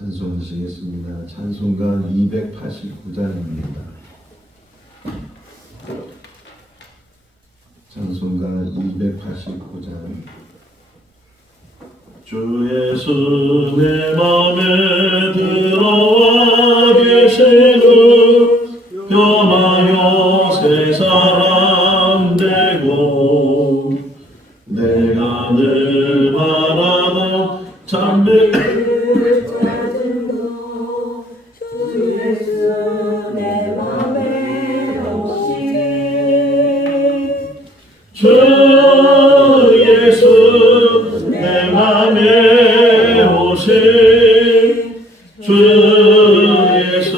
찬송하시겠습니다. 찬송가 289장입니다. 찬송가 289장. 주 예수 내 맘에 들어와 계시는 변화여 새 사람 되고 내가 늘 바라던 참된 주 예수 내 맘에 오시니 주 예수 내 맘에 오신 주 예수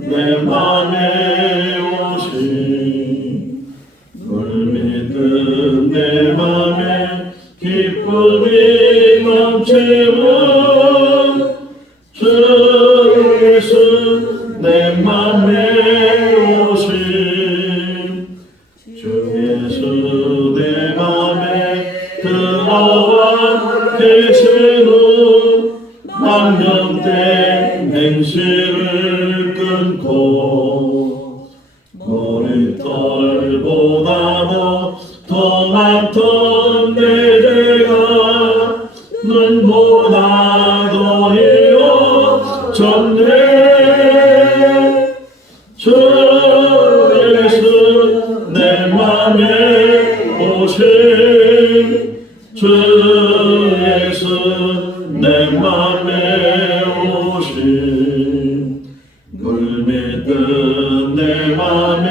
내 맘에 오신 물밀듯 내 맘에 기쁨이 넘치는 주 예수 내 맘에 오신 주 예수 내 맘에 들어와 계시는 망령된 행실을 끊고 머리털보다도 더 많던 내 죄가 눈보다도 이어졌네 주 예수 내 맘에 오신 주 예수 내 맘에 오신 물밀듯 내 맘에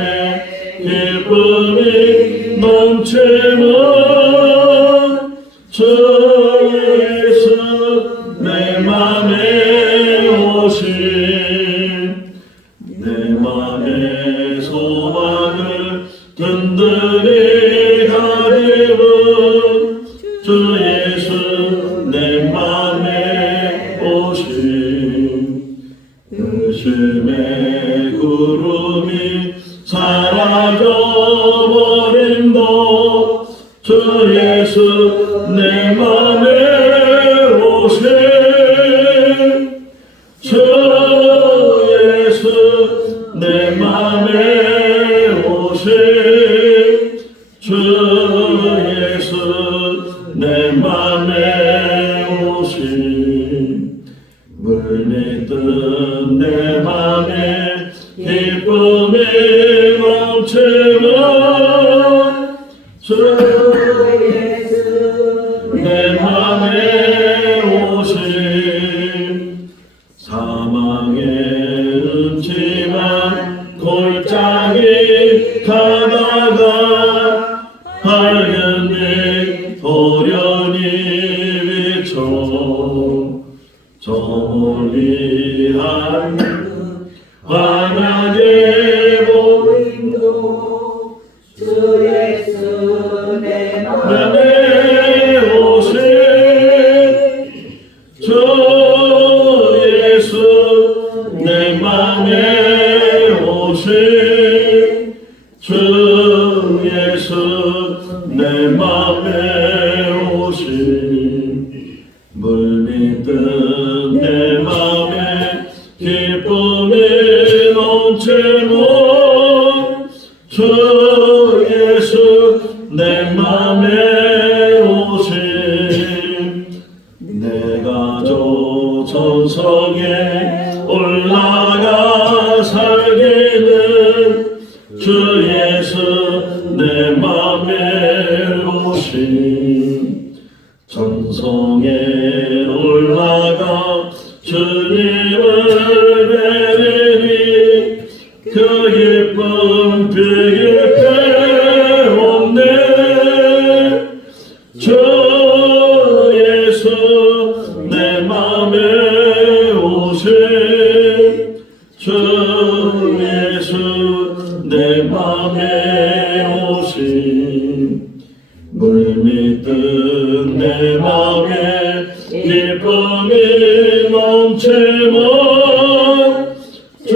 기쁨이 넘치는 주 예수 내 맘에 오신 내 맘의 소망을 든든히 가리는 주 예수 내 맘에 오신 의심의 구름이 사라져버린도 주 예수 내 맘에 오신 주 예수 내 맘에 오신 주 예수 내 맘에 오신 물밀듯 내 맘에 기쁨이 넘치는 주 예수 내 맘에 오신 사망의 음침한 골짜기 가다가 밝은 빛 도련히 비춰 저 멀리 하늘 환하게 보인도 주 예수 내 맘에 오신 주 예수 내 맘에 오신 주 예수 내 맘에 오신 물밀듯 내 맘에 기쁨이 넘치는 주 예수 내 맘에 오신 내가 저 천성에 올라가 살기는 주 예수 내 맘에 오신 천성에 올라가 주님을 뵈리니 그 기쁨 비길 데 없네 주 예수 내 맘에 오신 주 예수 내 맘에 오신 물밀듯 내 맘에 기쁨이 넘치는 주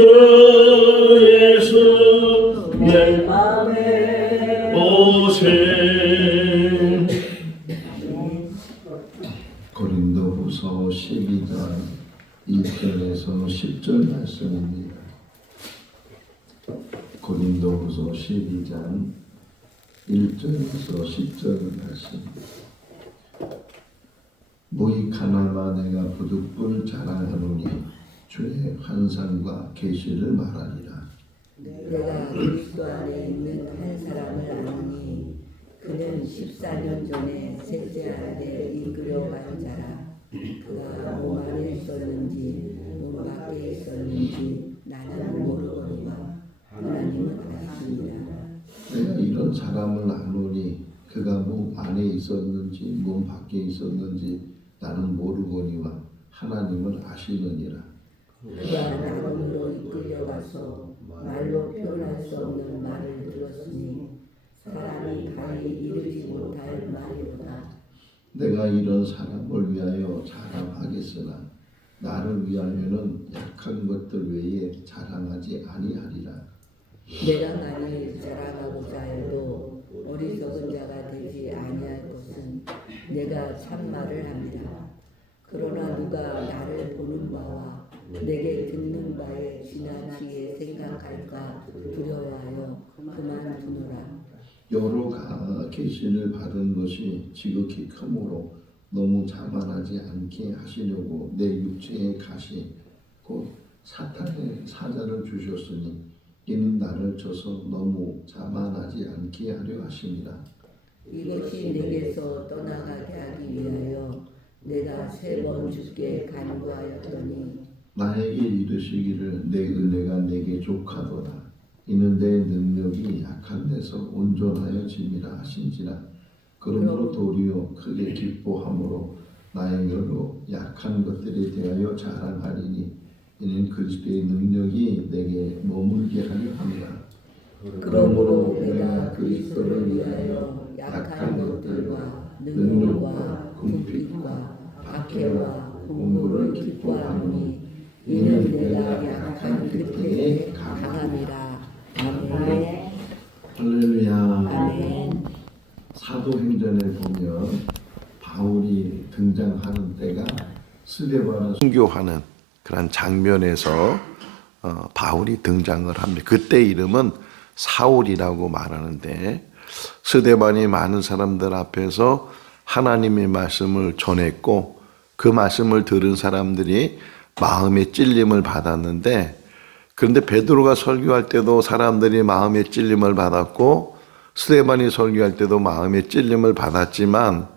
예수 내 맘에 오신 고린도후서 12장 1절에서 10절 말씀입니다. 고린도후서 12장 1절에서 10절 말씀. 무익하나마 내가 부득불 자랑하노니 주의 환상과 계시를 말하리라. 내가 그리스도 안에 있는 한 사람을 아노니 그는 14년 전에 셋째 아들에 이끌려간 자라. 그가 몸 안에 있었는지 몸 밖에 있었는지 나는 모르거니와 하나님은 아십니다. 내가 이런 사람을 아노니 그가 몸 안에 있었는지 몸 밖에 있었는지 나는 모르거니와 하나님은 아시느니라. 그가 나름으로 이끌려가서 말로 표현할 수 없는 말을 들었으니 사람이 가히 이르지 못할 말이로다. 내가 이런 사람을 위하여 자랑하겠으나 나를 위하여는 약한 것들 외에 자랑하지 아니하리라. 내가 만일 자랑하고자 해도 어리석은 자가 되지 아니할 것은 내가 참말을 합니다. 그러나 누가 나를 보는 바와 내게 듣는 바에 지나치게 생각할까 두려워하여 그만두노라. 여러 계시를 받은 것이 지극히 크므로 너무 자만하지 않게 하시려고 내 육체의 가시 곧 사탄의 사자를 주셨으니 이는 나를 쳐서 너무 자만하지 않게 하려 하심이라. 이것이 내게서 떠나가게 하기 위하여 내가 3번 주께 간구하였더니 나에게 이르시기를 내 은혜가 내게 족하도다. 이는 내 능력이 약한 데서 온전하여 짐이라 하신지라. 그러므로 도리어 크게 기뻐함으로 나의 여러 약한 것들에 대하여 자랑하리니 이는 그리스도의 능력이 내게 머물게 하려 함이라. 그러므로 내가 그리스도를 위하여 약한 것들과 능력과 궁핍과 박해와 공고를 기뻐하노니 이는 내가 약한 그때에 강함이라. 아멘. 할렐루야. 아멘. 사도행전에 보면 바울이 등장하는 때가 스데반을 순교하는 그런 장면에서 바울이 등장을 합니다. 그때 이름은 사울이라고 말하는데 스데반이 많은 사람들 앞에서 하나님의 말씀을 전했고 그 말씀을 들은 사람들이 마음의 찔림을 받았는데 그런데 베드로가 설교할 때도 사람들이 마음의 찔림을 받았고 스데반이 설교할 때도 마음의 찔림을 받았지만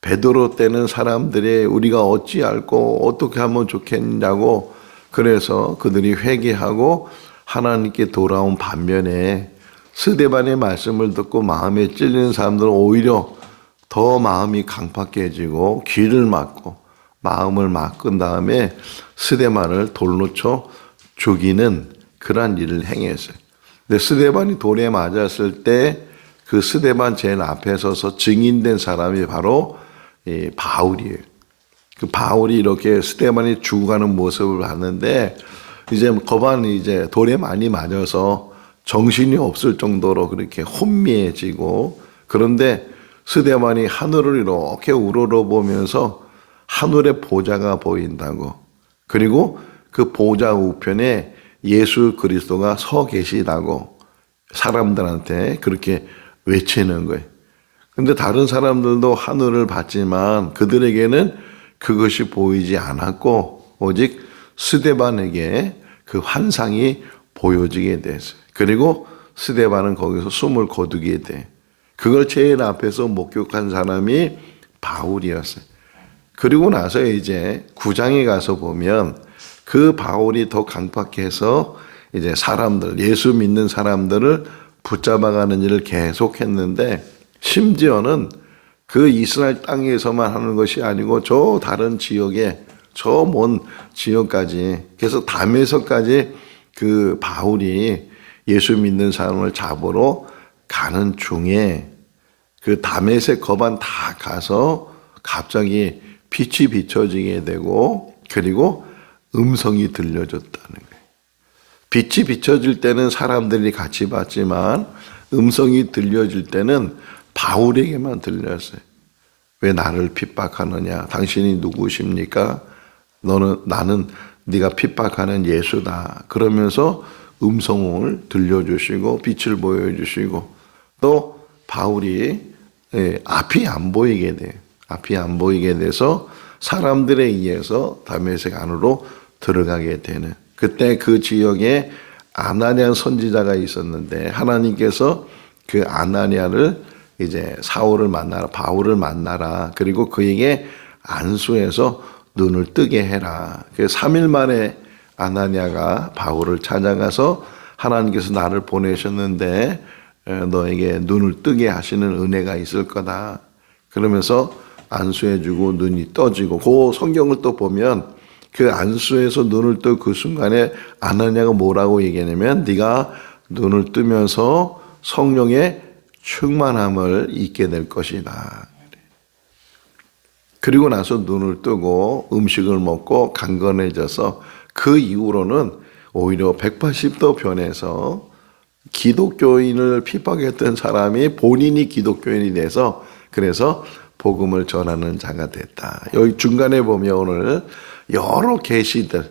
베드로 때는 사람들이 우리가 어찌 알고 어떻게 하면 좋겠냐고 그래서 그들이 회개하고 하나님께 돌아온 반면에 스데반의 말씀을 듣고 마음에 찔리는 사람들은 오히려 더 마음이 강팍해지고 귀를 막고 마음을 막은 다음에 스데반을 돌로 쳐 죽이는 그러한 일을 행했어요. 근데 스데반이 돌에 맞았을 때 그 스데반 제일 앞에 서서 증인된 사람이 바로 바울이에요. 그 바울이 이렇게 스데반이 죽어가는 모습을 봤는데 이제 거반이 이제 돌에 많이 맞아서 정신이 없을 정도로 그렇게 혼미해지고 그런데 스데반이 하늘을 이렇게 우러러보면서 하늘의 보좌가 보인다고 그리고 그 보좌 우편에 예수 그리스도가 서 계시다고 사람들한테 그렇게 외치는 거예요. 근데 다른 사람들도 하늘을 봤지만 그들에게는 그것이 보이지 않았고 오직 스데반에게 그 환상이 보여지게 됐어요. 그리고 스데반은 거기서 숨을 거두게 돼. 그걸 제일 앞에서 목격한 사람이 바울이었어요. 그리고 나서 이제 9장에 가서 보면 그 바울이 더 강팍해서 이제 사람들, 예수 믿는 사람들을 붙잡아가는 일을 계속했는데 심지어는 그 이스라엘 땅에서만 하는 것이 아니고 저 다른 지역에 저 먼 지역까지 그래서 담에서까지 그 바울이 예수 믿는 사람을 잡으러 가는 중에 그 다메섹 거반 다 가서 갑자기 빛이 비춰지게 되고 그리고 음성이 들려졌다는 거예요. 빛이 비춰질 때는 사람들이 같이 봤지만 음성이 들려질 때는 바울에게만 들렸어요. 왜 나를 핍박하느냐? 당신이 누구십니까? 나는 네가 핍박하는 예수다. 그러면서 음성을 들려주시고 빛을 보여주시고 또 바울이 앞이 안 보이게 돼요. 앞이 안 보이게 돼서 사람들에 의해서 다메섹 안으로 들어가게 되는 그때 그 지역에 아나니아 선지자가 있었는데 하나님께서 그 아나니아를 이제 사울을 만나라 바울을 만나라 그리고 그에게 안수해서 눈을 뜨게 해라. 그 3일 만에 아나니아가 바울을 찾아가서 하나님께서 나를 보내셨는데 너에게 눈을 뜨게 하시는 은혜가 있을 거다. 그러면서 안수해주고 눈이 떠지고 그 성경을 또 보면 그 안수해서 눈을 뜬 그 순간에 아나니아가 뭐라고 얘기하냐면 네가 눈을 뜨면서 성령의 충만함을 잊게 될 것이다. 그리고 나서 눈을 뜨고 음식을 먹고 강건해져서 그 이후로는 오히려 180도 변해서 기독교인을 핍박했던 사람이 본인이 기독교인이 돼서 그래서 복음을 전하는 자가 됐다. 여기 중간에 보면 오늘 여러 계시들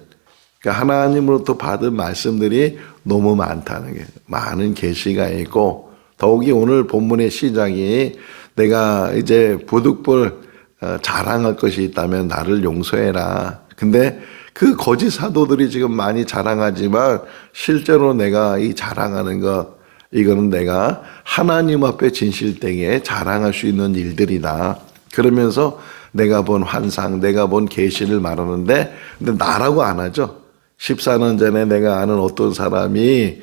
그러니까 하나님으로부터 받은 말씀들이 너무 많다는 게 많은 계시가 있고 더욱이 오늘 본문의 시작이 내가 이제 부득불 자랑할 것이 있다면 나를 용서해라. 근데 그 거짓 사도들이 지금 많이 자랑하지만 실제로 내가 이 자랑하는 것 이거는 내가 하나님 앞에 진실되게 자랑할 수 있는 일들이다. 그러면서 내가 본 환상, 내가 본 계시를 말하는데 근데 나라고 안 하죠. 14년 전에 내가 아는 어떤 사람이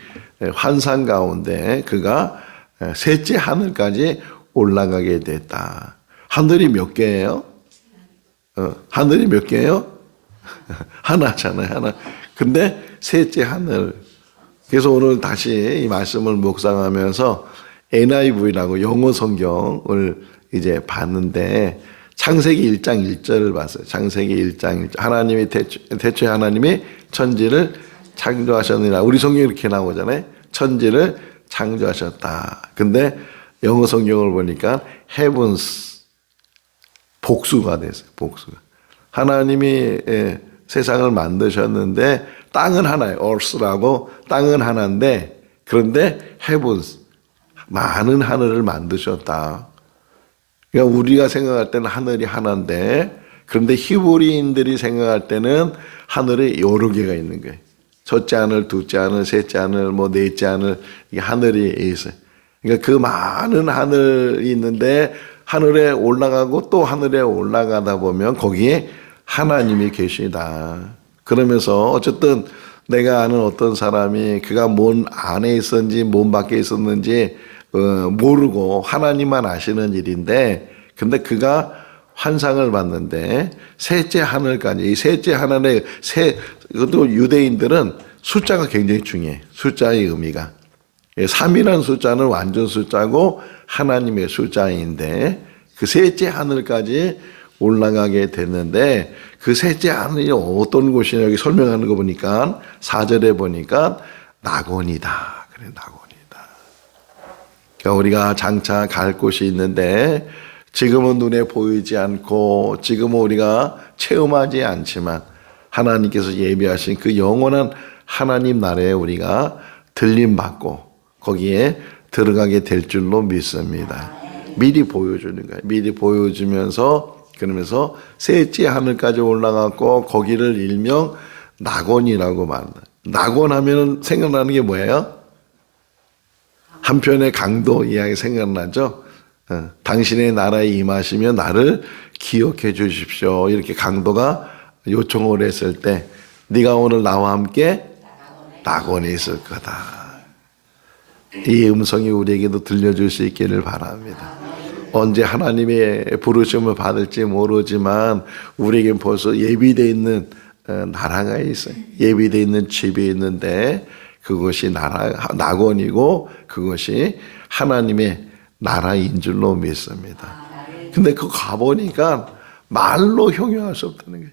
환상 가운데 그가 셋째 하늘까지 올라가게 됐다. 하늘이 몇 개예요? 하늘이 몇 개예요? 하나잖아요, 하나. 근데 셋째 하늘. 그래서 오늘 다시 이 말씀을 묵상하면서 NIV라고 영어 성경을 이제 봤는데 창세기 1장 1절을 봤어요. 창세기 1장 1절. 하나님이 태초에 하나님이 천지를 창조하셨느니라. 우리 성경이 이렇게 나오잖아요. 천지를 창조하셨다. 근데 영어 성경을 보니까 heavens 복수가 됐어요. 복수가. 하나님이 세상을 만드셨는데 땅은 하나예요. earth라고 땅은 하나인데 그런데 heavens 많은 하늘을 만드셨다. 그러니까 우리가 생각할 때는 하늘이 하나인데 그런데 히브리인들이 생각할 때는 하늘이 여러 개가 있는 거예요. 첫째 하늘, 둘째 하늘, 셋째 하늘, 뭐 넷째 하늘 이게 하늘이 있어요. 그러니까 그 많은 하늘이 있는데 하늘에 올라가고 또 하늘에 올라가다 보면 거기에 하나님이 계시다. 그러면서 어쨌든 내가 아는 어떤 사람이 그가 뭔 안에 있었는지 뭔 밖에 있었는지 모르고 하나님만 아시는 일인데 근데 그가 환상을 봤는데 셋째 하늘까지 이 셋째 하늘에 이것도 유대인들은 숫자가 굉장히 중요해. 숫자의 의미가 3이라는 숫자는 완전 숫자고 하나님의 숫자인데 그 셋째 하늘까지 올라가게 됐는데 그 셋째 하늘이 어떤 곳이냐 여기 설명하는 거 보니까 4절에 보니까 낙원이다. 그래 낙원이다. 그러니까 우리가 장차 갈 곳이 있는데 지금은 눈에 보이지 않고 지금은 우리가 체험하지 않지만 하나님께서 예비하신 그 영원한 하나님 나라에 우리가 들림받고 거기에 들어가게 될 줄로 믿습니다. 미리 보여주는 거예요. 미리 보여주면서 그러면서 셋째 하늘까지 올라갔고 거기를 일명 낙원이라고 말한다. 낙원하면 생각나는 게 뭐예요? 한편의 강도 이야기 생각나죠? 당신의 나라에 임하시면 나를 기억해 주십시오. 이렇게 강도가 요청을 했을 때 네가 오늘 나와 함께 낙원에 있을 거다. 이 음성이 우리에게도 들려줄 수 있기를 바랍니다. 언제 하나님의 부르심을 받을지 모르지만 우리에겐 벌써 예비되어 있는 나라가 있어요. 예비되어 있는 집이 있는데 그것이 낙원이고 그것이 하나님의 나라인 줄로 믿습니다. 근데 그 가보니까 말로 형용할 수 없다는 거예요.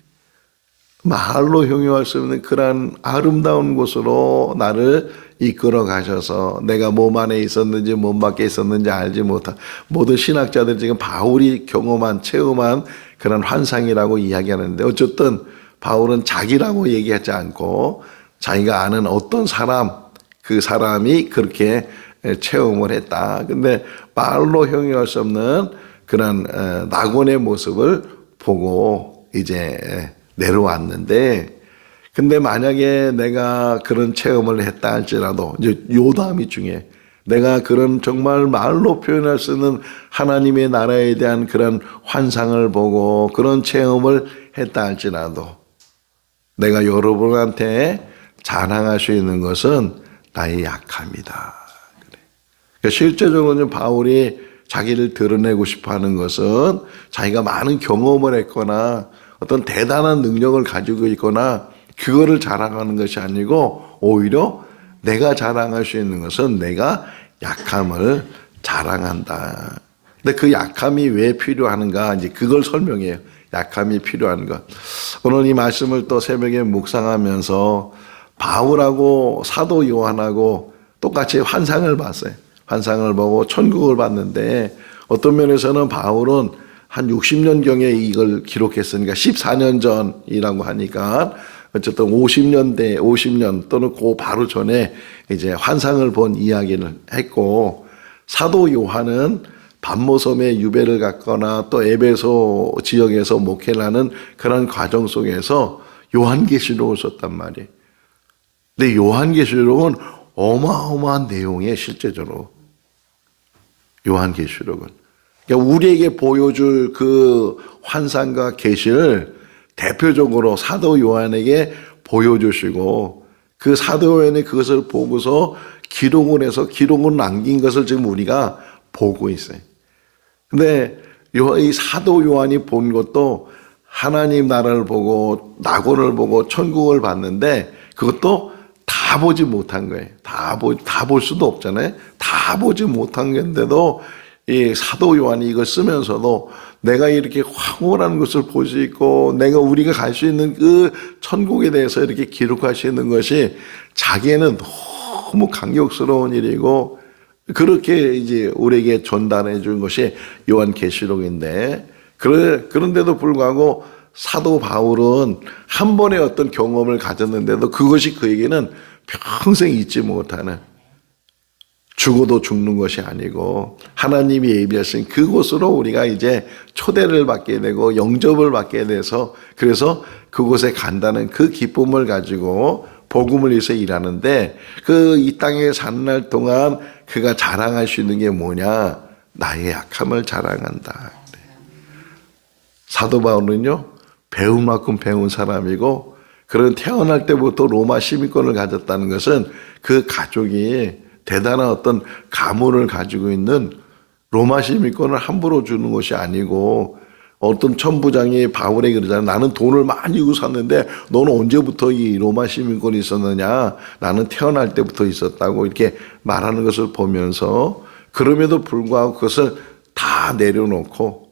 말로 형용할 수 없는 그러한 아름다운 곳으로 나를 이끌어 가셔서 내가 몸 안에 있었는지 몸 밖에 있었는지 알지 못한 모든 신학자들 지금 바울이 경험한 체험한 그런 환상이라고 이야기하는데 어쨌든 바울은 자기라고 얘기하지 않고 자기가 아는 어떤 사람, 그 사람이 그렇게 체험을 했다. 근데 말로 형용할 수 없는 그런 낙원의 모습을 보고 이제 내려왔는데, 근데 만약에 내가 그런 체험을 했다 할지라도 이제 요담이 중요해. 내가 그런 정말 말로 표현할 수 있는 하나님의 나라에 대한 그런 환상을 보고 그런 체험을 했다 할지라도 내가 여러분한테 자랑할 수 있는 것은 나의 약함이다. 그러니까 실제적으로는 바울이 자기를 드러내고 싶어 하는 것은 자기가 많은 경험을 했거나 어떤 대단한 능력을 가지고 있거나 그거를 자랑하는 것이 아니고 오히려 내가 자랑할 수 있는 것은 내가 약함을 자랑한다. 근데 그 약함이 왜 필요한가? 이제 그걸 설명해요. 약함이 필요한 것. 오늘 이 말씀을 또 새벽에 묵상하면서 바울하고 사도 요한하고 똑같이 환상을 봤어요. 환상을 보고 천국을 봤는데 어떤 면에서는 바울은 한 60년경에 이걸 기록했으니까 14년 전이라고 하니까 어쨌든 50년 또는 그 바로 전에 이제 환상을 본 이야기를 했고, 사도 요한은 반모섬에 유배를 갔거나 또 에베소 지역에서 목회를 하는 그런 과정 속에서 요한계시록을 썼단 말이에요. 근데 요한계시록은 어마어마한 내용이에요, 실제적으로. 요한계시록은. 그러니까 우리에게 보여줄 그 환상과 계시를 대표적으로 사도 요한에게 보여주시고 그 사도 요한이 그것을 보고서 기록을 해서 기록을 남긴 것을 지금 우리가 보고 있어요. 근데 이 사도 요한이 본 것도 하나님 나라를 보고 낙원을 보고 천국을 봤는데 그것도 다 보지 못한 거예요. 다 볼 수도 없잖아요. 다 보지 못한 건데도 이 사도 요한이 이걸 쓰면서도 내가 이렇게 황홀한 것을 볼 수 있고 내가 우리가 갈 수 있는 그 천국에 대해서 이렇게 기록할 수 있는 것이 자기에는 너무 감격스러운 일이고 그렇게 이제 우리에게 전달해 준 것이 요한계시록인데, 그런데도 불구하고 사도 바울은 한 번의 어떤 경험을 가졌는데도 그것이 그에게는 평생 잊지 못하는, 죽어도 죽는 것이 아니고 하나님이 예비하신 그곳으로 우리가 이제 초대를 받게 되고 영접을 받게 돼서 그래서 그곳에 간다는 그 기쁨을 가지고 복음을 위해서 일하는데, 그 이 땅에 사는 날 동안 그가 자랑할 수 있는 게 뭐냐? 나의 약함을 자랑한다. 사도 바울은요, 배울 만큼 배운 사람이고, 그런 태어날 때부터 로마 시민권을 가졌다는 것은 그 가족이 대단한 어떤 가문을 가지고 있는, 로마 시민권을 함부로 주는 것이 아니고, 어떤 천부장이 바울에게 그러잖아요. 나는 돈을 많이 주고 샀는데 너는 언제부터 이 로마 시민권이 있었느냐? 나는 태어날 때부터 있었다고 이렇게 말하는 것을 보면서, 그럼에도 불구하고 그것을 다 내려놓고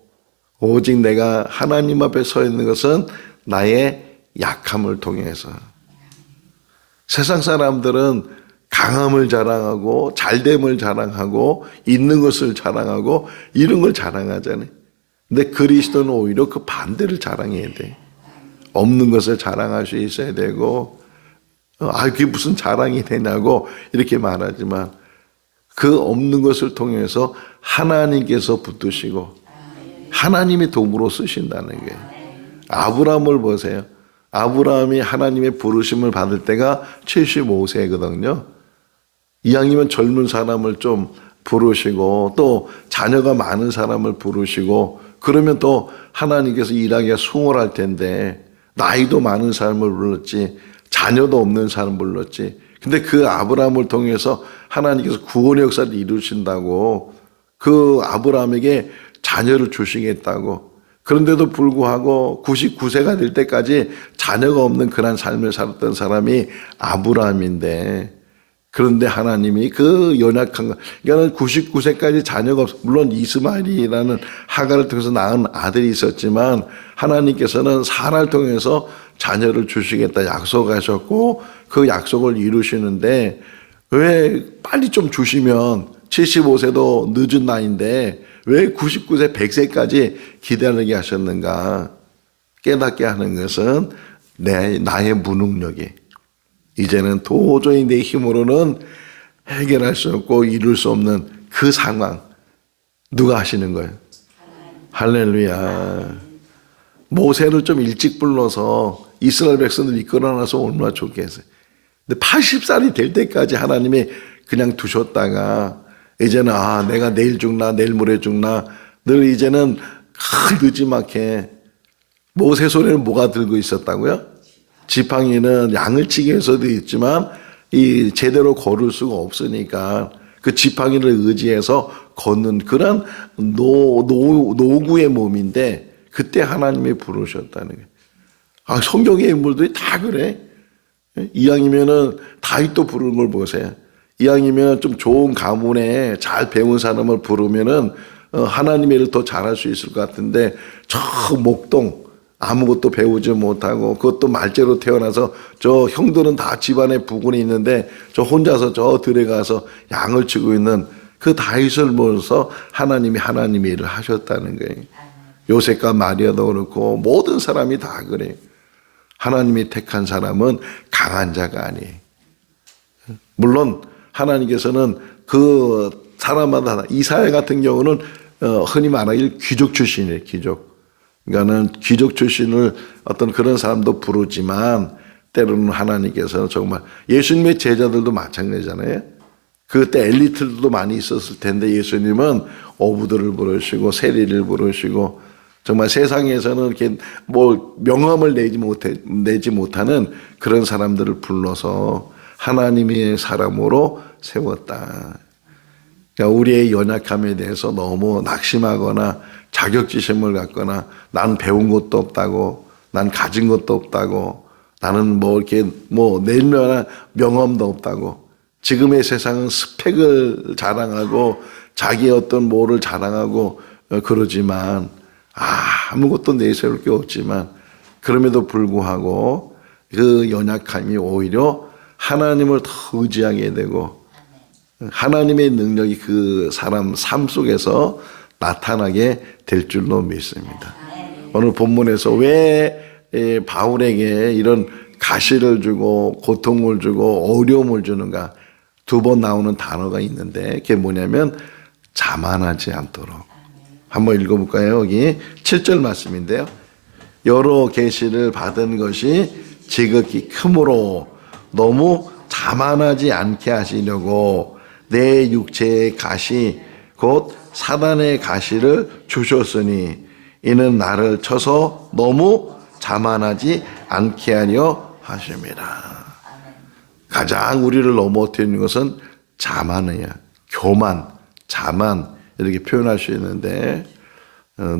오직 내가 하나님 앞에 서 있는 것은 나의 약함을 통해서. 세상 사람들은 강함을 자랑하고 잘됨을 자랑하고 있는 것을 자랑하고 이런 걸 자랑하잖아요. 근데 그리스도는 오히려 그 반대를 자랑해야 돼. 없는 것을 자랑할 수 있어야 되고, 그게 무슨 자랑이 되냐고 이렇게 말하지만 그 없는 것을 통해서 하나님께서 붙드시고 하나님이 도구로 쓰신다는 거예요. 아브라함을 보세요. 아브라함이 하나님의 부르심을 받을 때가 75세거든요. 이왕이면 젊은 사람을 좀 부르시고 또 자녀가 많은 사람을 부르시고 그러면 또 하나님께서 일하기가 수월할 텐데 나이도 많은 사람을 불렀지 자녀도 없는 사람을 불렀지. 근데 그 아브라함을 통해서 하나님께서 구원의 역사를 이루신다고, 그 아브라함에게 자녀를 주시겠다고. 그런데도 불구하고 99세가 될 때까지 자녀가 없는 그런 삶을 살았던 사람이 아브라함인데, 그런데 하나님이 그 연약한, 그러니까 99세까지 자녀가 없어. 물론 이스마엘이라는 하갈을 통해서 낳은 아들이 있었지만 하나님께서는 사라를 통해서 자녀를 주시겠다 약속하셨고 그 약속을 이루시는데, 왜 빨리 좀 주시면 75세도 늦은 나이인데 왜 99세 100세까지 기다리게 하셨는가? 깨닫게 하는 것은 나의 무능력이 이제는 도저히 내 힘으로는 해결할 수 없고 이룰 수 없는 그 상황 누가 하시는 거예요? 할렐루야. 모세를 좀 일찍 불러서 이스라엘 백성들 이끌어놔서 얼마나 좋겠어요. 근데 80살이 될 때까지 하나님이 그냥 두셨다가 이제는 내가 내일 죽나 내일 모레 죽나 늘 이제는 늦지막해. 모세 손에는 뭐가 들고 있었다고요? 지팡이는 양을 치기 위해서도 있지만 이 제대로 걸을 수가 없으니까 그 지팡이를 의지해서 걷는 그런 노구의 몸인데 그때 하나님이 부르셨다는 거예요. 성경의 인물들이 다 그래. 이왕이면은 다윗도 부르는 걸 보세요. 이왕이면 좀 좋은 가문에 잘 배운 사람을 부르면은 하나님의 일을 더 잘할 수 있을 것 같은데 저 목동 아무것도 배우지 못하고 그것도 말죄로 태어나서 저 형들은 다 집안에 부군이 있는데 저 혼자서 저 들에 가서 양을 치고 있는 그 다윗을 보면서 하나님의 일을 하셨다는 거예요. 요셉과 마리아도 그렇고 모든 사람이 다 그래요. 하나님이 택한 사람은 강한 자가 아니에요. 물론 하나님께서는 그 사람마다 이사야 같은 경우는 흔히 말하길 귀족 출신이에요. 귀족. 그러니까는 귀족 출신을 어떤 그런 사람도 부르지만 때로는 하나님께서는 정말 예수님의 제자들도 마찬가지잖아요. 그때 엘리트들도 많이 있었을 텐데 예수님은 어부들을 부르시고 세리를 부르시고 정말 세상에서는 이렇게 뭐 명함을 내지 못하는 그런 사람들을 불러서 하나님의 사람으로 세웠다. 그러니까 우리의 연약함에 대해서 너무 낙심하거나 자격지심을 갖거나 난 배운 것도 없다고, 난 가진 것도 없다고, 나는 뭐 이렇게 뭐 낼만한 명함도 없다고. 지금의 세상은 스펙을 자랑하고 자기의 어떤 뭐를 자랑하고 그러지만 아무것도 내세울 게 없지만 그럼에도 불구하고 그 연약함이 오히려 하나님을 더 의지하게 되고 하나님의 능력이 그 사람 삶 속에서 나타나게 될 줄로 믿습니다. 오늘 본문에서 왜 바울에게 이런 가시를 주고 고통을 주고 어려움을 주는가 2번 나오는 단어가 있는데 그게 뭐냐면 자만하지 않도록. 한번 읽어볼까요? 여기 7절 말씀인데요. 여러 계시를 받은 것이 지극히 크므로 너무 자만하지 않게 하시려고 내 육체의 가시 곧 사단의 가시를 주셨으니 이는 나를 쳐서 너무 자만하지 않게 하려 하십니다. 가장 우리를 넘어뜨리는 것은 자만이야. 교만, 자만 이렇게 표현할 수 있는데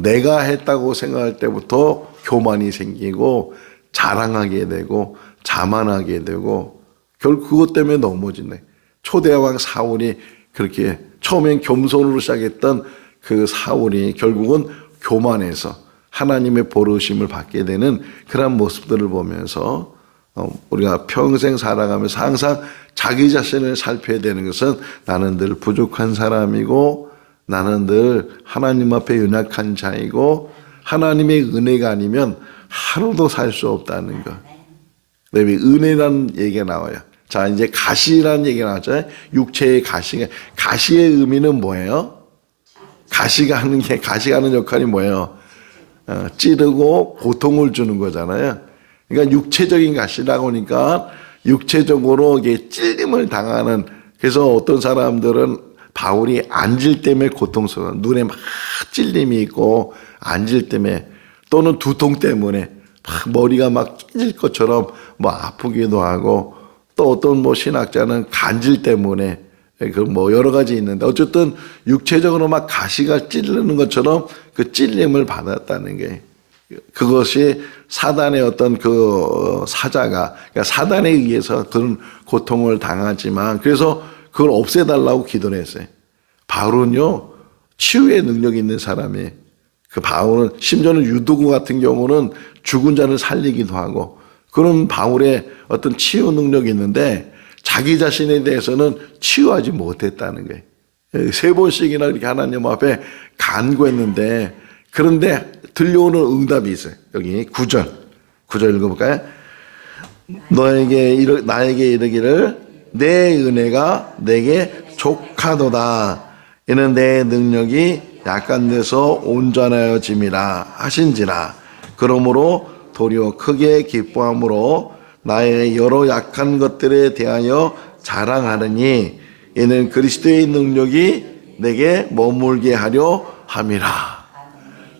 내가 했다고 생각할 때부터 교만이 생기고 자랑하게 되고 자만하게 되고 결국 그것 때문에 넘어지네. 초대왕 사울이 그렇게 처음엔 겸손으로 시작했던 그 사울이 결국은 교만해서 하나님의 보르심을 받게 되는 그런 모습들을 보면서 우리가 평생 살아가면서 항상 자기 자신을 살펴야 되는 것은 나는 늘 부족한 사람이고 나는 늘 하나님 앞에 연약한 자이고 하나님의 은혜가 아니면 하루도 살 수 없다는 것. 그다음에 은혜라는 얘기가 나와요. 자, 이제 가시라는 얘기가 나왔잖아요. 육체의 가시가. 가시의 의미는 뭐예요? 가시가 하는 역할이 뭐예요? 찌르고 고통을 주는 거잖아요. 그러니까 육체적인 가시라고 하니까 육체적으로 이게 찔림을 당하는. 그래서 어떤 사람들은 바울이 안질 때문에 고통스러워. 눈에 막 찔림이 있고 안질 때문에 또는 두통 때문에 막 머리가 막 찢을 것처럼 뭐 아프기도 하고 또 어떤 뭐 신학자는 간질 때문에 그 뭐 여러 가지 있는데 어쨌든 육체적으로 막 가시가 찌르는 것처럼 그 찔림을 받았다는 게 그것이 사단의 어떤 그 사자가 그러니까 사단에 의해서 그런 고통을 당하지만 그래서 그걸 없애달라고 기도를 했어요. 바울은요 치유의 능력이 있는 사람이에요. 그 바울은 심지어는 유도구 같은 경우는 죽은 자를 살리기도 하고 그런 바울의 어떤 치유 능력이 있는데 자기 자신에 대해서는 치유하지 못했다는 거예요. 3번씩이나 이렇게 하나님 앞에 간구했는데 그런데 들려오는 응답이 있어요. 여기 9절 읽어볼까요? 나에게 이르기를 내 은혜가 내게 족하도다. 이는 내 능력이 약한 데서 온전하여짐이라 하신지라. 그러므로 도리어 크게 기뻐함으로 나의 여러 약한 것들에 대하여 자랑하느니 이는 그리스도의 능력이 내게 머물게 하려 함이라.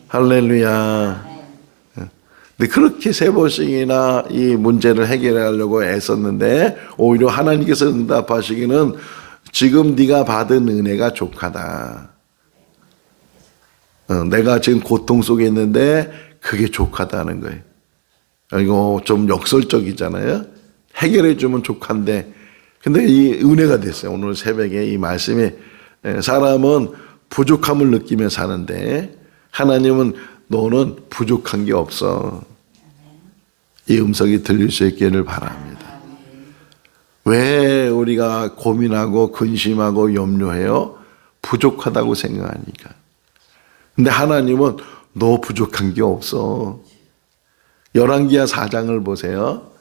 할렐루야. 근데 그렇게 세 번씩이나 이 문제를 해결하려고 애썼는데 오히려 하나님께서 응답하시기는 지금 네가 받은 은혜가 족하다. 내가 지금 고통 속에 있는데 그게 족하다는 거예요. 이거 좀 역설적이잖아요. 해결해 주면 족한데 근데 이 은혜가 됐어요. 오늘 새벽에 이 말씀이 사람은 부족함을 느끼며 사는데 하나님은 너는 부족한 게 없어. 이 음성이 들릴 수 있기를 바랍니다. 왜 우리가 고민하고 근심하고 염려해요? 부족하다고 생각하니까. 근데 하나님은 너 부족한 게 없어. 열왕기하 4장을 보세요.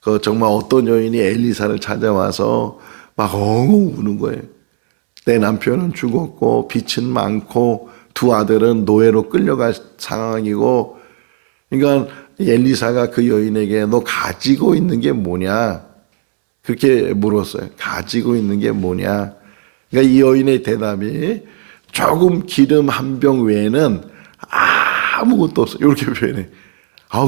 그 정말 어떤 여인이 엘리사를 찾아와서 막 엉엉 우는 거예요. 내 남편은 죽었고 빚은 많고 두 아들은 노예로 끌려갈 상황이고, 그러니까 엘리사가 그 여인에게 너 가지고 있는 게 뭐냐 그렇게 물었어요. 가지고 있는 게 뭐냐. 그러니까 이 여인의 대답이 조금 기름 한 병 외에는 아무것도 없어요. 이렇게 표현해.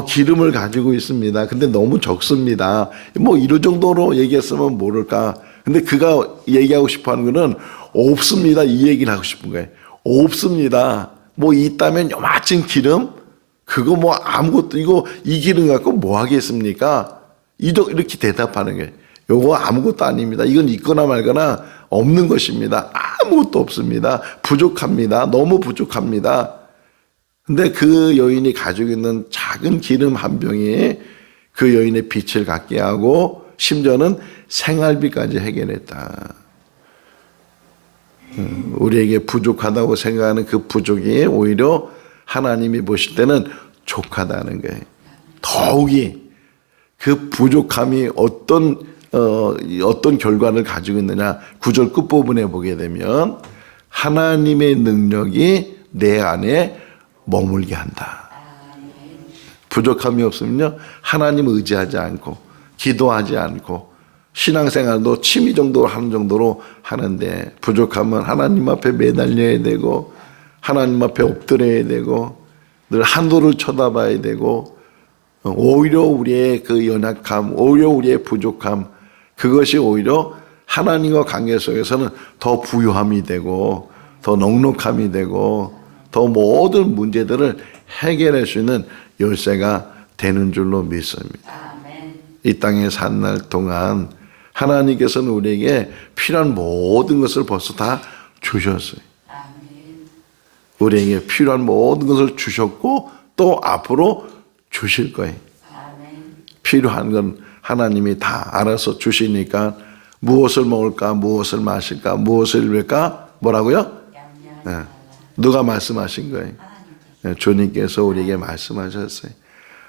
기름을 가지고 있습니다. 근데 너무 적습니다. 뭐 이런 정도로 얘기했으면 모를까. 근데 그가 얘기하고 싶어 하는 거는 없습니다. 이 얘기를 하고 싶은 거예요. 없습니다. 뭐 있다면 요마친 기름? 그거 뭐 아무것도, 이 기름 갖고 뭐 하겠습니까? 이렇게 대답하는 거예요. 요거 아무것도 아닙니다. 이건 있거나 말거나 없는 것입니다. 아무것도 없습니다. 부족합니다. 너무 부족합니다. 근데 그 여인이 가지고 있는 작은 기름 한 병이 그 여인의 빛을 갖게 하고 심지어는 생활비까지 해결했다. 우리에게 부족하다고 생각하는 그 부족이 오히려 하나님이 보실 때는 족하다는 거예요. 더욱이 그 부족함이 어떤 결과를 가지고 있느냐. 9절 끝부분에 보게 되면 하나님의 능력이 내 안에 머물게 한다. 부족함이 없으면요, 하나님 의지하지 않고 기도하지 않고 신앙생활도 취미 정도로 하는 정도로 하는데, 부족하면 하나님 앞에 매달려야 되고 하나님 앞에 엎드려야 되고 늘 하늘을 쳐다봐야 되고, 오히려 우리의 그 연약함, 오히려 우리의 부족함, 그것이 오히려 하나님과 관계 속에서는 더 부유함이 되고 더 넉넉함이 되고 더 모든 문제들을 해결할 수 있는 열쇠가 되는 줄로 믿습니다. 이 땅에 산 날 동안 하나님께서는 우리에게 필요한 모든 것을 벌써 다 주셨어요. 우리에게 필요한 모든 것을 주셨고 또 앞으로 주실 거예요. 필요한 건 하나님이 다 알아서 주시니까 무엇을 먹을까, 무엇을 마실까, 무엇을 입을까, 뭐라고요? 누가 말씀하신 거예요? 주님께서 우리에게 말씀하셨어요.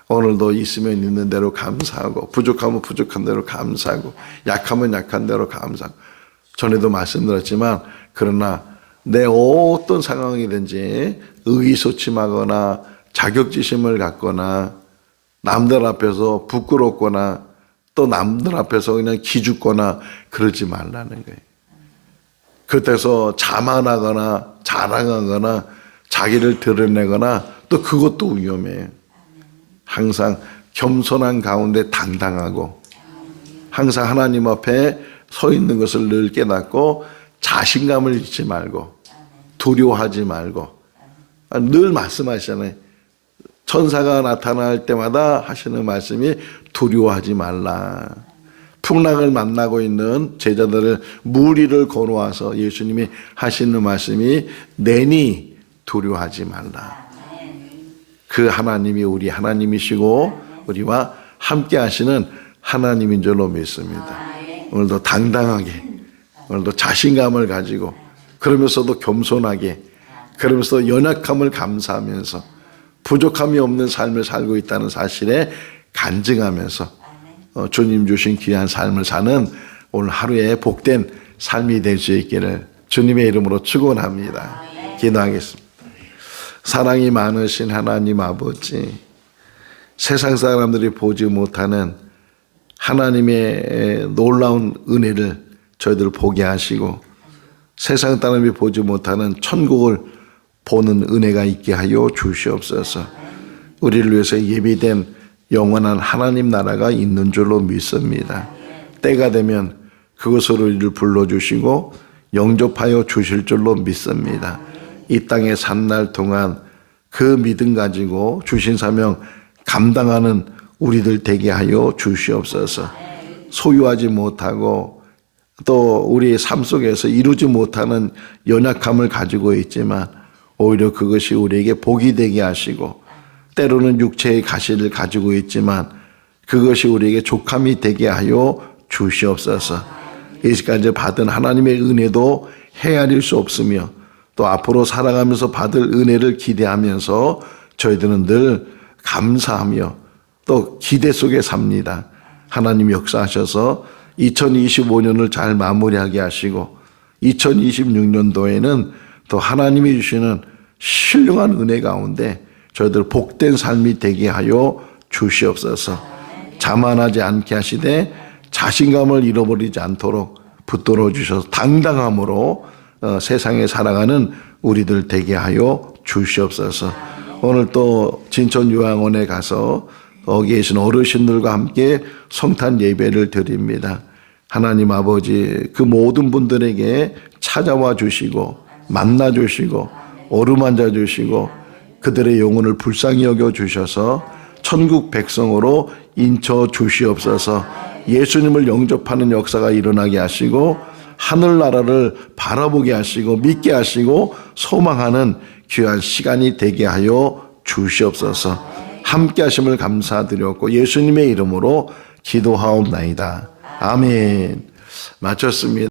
오늘도 있으면 있는 대로 감사하고 부족하면 부족한 대로 감사하고 약하면 약한 대로 감사하고. 전에도 말씀드렸지만 그러나 내 어떤 상황이든지 의기소침하거나 자격지심을 갖거나 남들 앞에서 부끄럽거나 또 남들 앞에서 그냥 기죽거나 그러지 말라는 거예요. 그때서 자만하거나 자랑하거나 자기를 드러내거나 또 그것도 위험해요. 항상 겸손한 가운데 당당하고 항상 하나님 앞에 서 있는 것을 늘 깨닫고 자신감을 잃지 말고 두려워하지 말고. 늘 말씀하시잖아요. 천사가 나타날 때마다 하시는 말씀이 두려워하지 말라. 풍랑을 만나고 있는 제자들을 무리를 걸어와서 예수님이 하시는 말씀이 내니 두려워하지 말라. 그 하나님이 우리 하나님이시고 우리와 함께 하시는 하나님인 줄로 믿습니다. 오늘도 당당하게, 오늘도 자신감을 가지고 그러면서도 겸손하게, 그러면서 연약함을 감사하면서 부족함이 없는 삶을 살고 있다는 사실에 간증하면서 주님 주신 귀한 삶을 사는 오늘 하루의 복된 삶이 될 수 있기를 주님의 이름으로 축원합니다. 기도하겠습니다. 사랑이 많으신 하나님 아버지, 세상 사람들이 보지 못하는 하나님의 놀라운 은혜를 저희들 보게 하시고 세상 사람이 보지 못하는 천국을 보는 은혜가 있게 하여 주시옵소서. 우리를 위해서 예비된 영원한 하나님 나라가 있는 줄로 믿습니다. 때가 되면 그것으로 우리를 불러주시고 영접하여 주실 줄로 믿습니다. 이 땅에 산 날 동안 그 믿음 가지고 주신 사명 감당하는 우리들 되게 하여 주시옵소서. 소유하지 못하고 또 우리의 삶 속에서 이루지 못하는 연약함을 가지고 있지만 오히려 그것이 우리에게 복이 되게 하시고 때로는 육체의 가시를 가지고 있지만 그것이 우리에게 족함이 되게 하여 주시옵소서. 이제까지 받은 하나님의 은혜도 헤아릴 수 없으며 또 앞으로 살아가면서 받을 은혜를 기대하면서 저희들은 늘 감사하며 또 기대 속에 삽니다. 하나님 역사하셔서 2025년을 잘 마무리하게 하시고 2026년도에는 또 하나님이 주시는 신령한 은혜 가운데 저희들 복된 삶이 되게 하여 주시옵소서. 자만하지 않게 하시되 자신감을 잃어버리지 않도록 붙들어 주셔서 당당함으로 세상에 살아가는 우리들 되게 하여 주시옵소서. 오늘 또 진천요양원에 가서 거기 계신 어르신들과 함께 성탄 예배를 드립니다. 하나님 아버지, 그 모든 분들에게 찾아와 주시고 만나 주시고 어루만져 주시고 그들의 영혼을 불쌍히 여겨 주셔서 천국 백성으로 인쳐 주시옵소서. 예수님을 영접하는 역사가 일어나게 하시고 하늘나라를 바라보게 하시고 믿게 하시고 소망하는 귀한 시간이 되게 하여 주시옵소서. 함께 하심을 감사드렸고 예수님의 이름으로 기도하옵나이다. 아멘. 마쳤습니다.